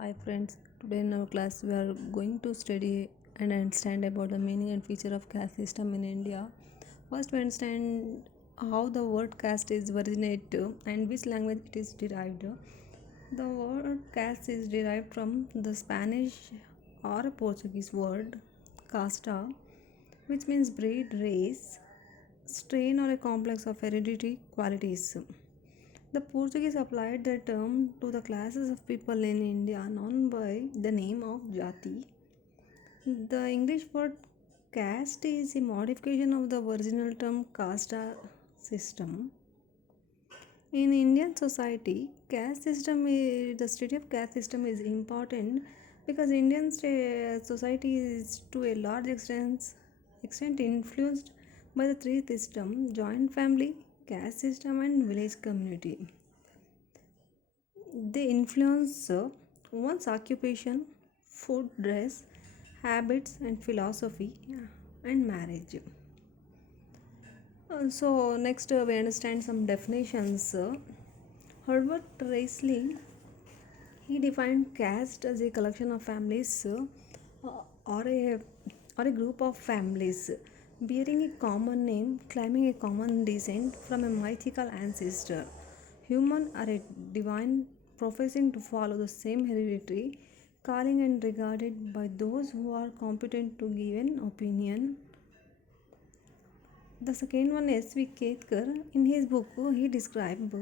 Hi friends, today in our class we are going to study and understand about the meaning and feature of caste system in India. First we understand how the word caste is originated and which language it is derived. The word caste is derived from the Spanish or a Portuguese word casta, which means breed, race, strain or a complex of hereditary qualities. The Portuguese applied the term to the classes of people in India known by the name of jati. The English word caste is a modification of the original term casta system. In Indian society, caste system the study of caste system is important because Indian society is to a large extent influenced by the three systems: joint family, caste system, and village community. They influence one's occupation, food, dress, habits, and philosophy, and marriage. So next we understand some definitions. Herbert Riesling he defined caste as a collection of families or a or a group of families bearing a common name, claiming a common descent from a mythical ancestor, human or a divine, professing to follow the same hereditary calling and regarded by those who are competent to give an opinion. The second one is S.V. Ketkar. In his book, he described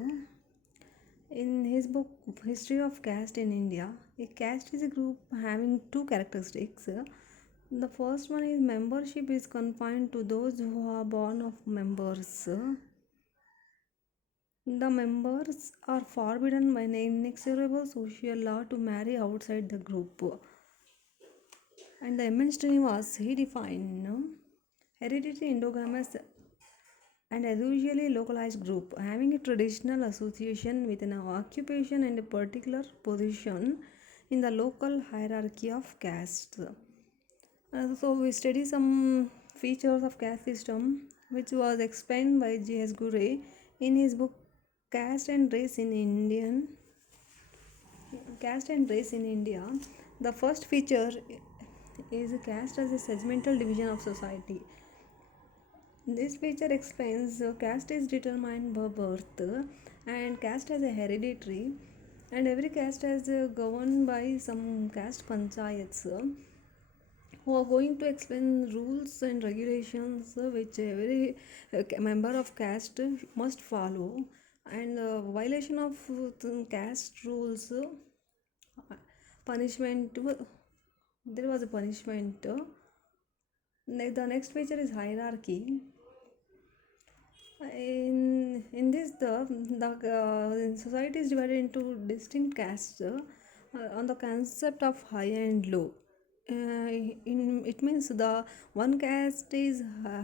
in his book History of Caste in India, a caste is a group having two characteristics. The first one is membership is confined to those who are born of members. The members are forbidden by an inexorable social law to marry outside the group. And the M.N. Srinivas, he defined hereditary endogamous and a usually localized group having a traditional association with an occupation and a particular position in the local hierarchy of castes. So we study some features of caste system which was explained by J.S. Gure in his book Caste and Race in India. The first feature is caste as a segmental division of society. This feature explains caste is determined by birth and caste as a hereditary, and every caste is governed by some caste panchayats who are going to explain rules and regulations which every member of caste must follow, and violation of caste rules punishment there was a punishment. The next feature is hierarchy. In this the society is divided into distinct castes on the concept of high and low. It means the one caste is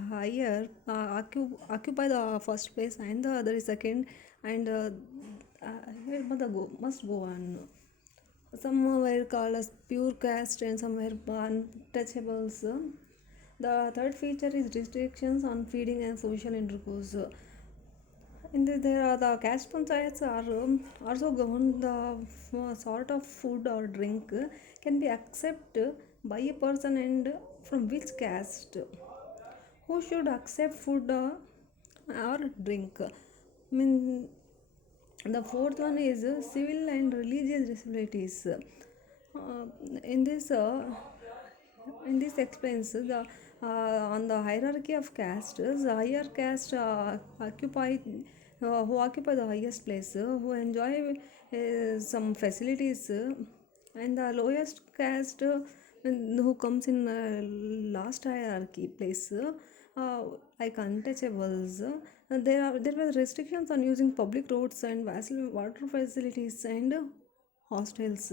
higher, occupy the first place, and the other is second, and here must go on. Some were called as pure caste and some were untouchables. The third feature is restrictions on feeding and social intercourse. In this, there are the caste panchayats are also govern the sort of food or drink can be accepted by a person and from which caste who should accept food or drink. I mean, the fourth one is civil and religious responsibilities. Uh, in this uh, in this explains the on the hierarchy of castes, the higher caste who occupy the highest place, who enjoy some facilities, and the lowest caste who comes in last hierarchy place, like untouchables. There were restrictions on using public roads and water facilities and hostels.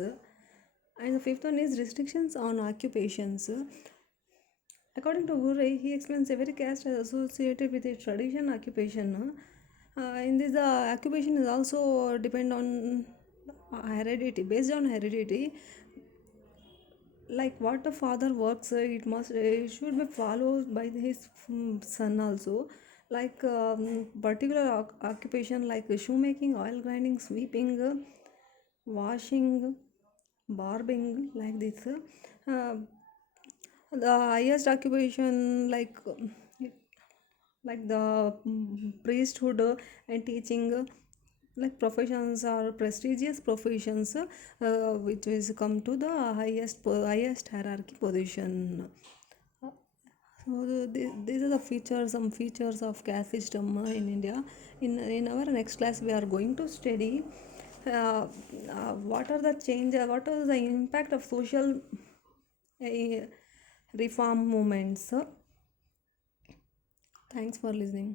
And the fifth one is restrictions on occupations. According to Gurre, he explains every caste is associated with a tradition occupation. In this, the occupation is also depend on heredity, based on heredity. Like what the father works, it should be followed by his son also. Like particular occupation like shoemaking, oil grinding, sweeping, washing, barbing like this. The highest occupation like the priesthood and teaching like professions are prestigious professions which is come to the highest hierarchy position. So these are the features, some features of caste system in India. In our next class, we are going to study what are the change, what are the impact of social reform movements. Thanks for listening.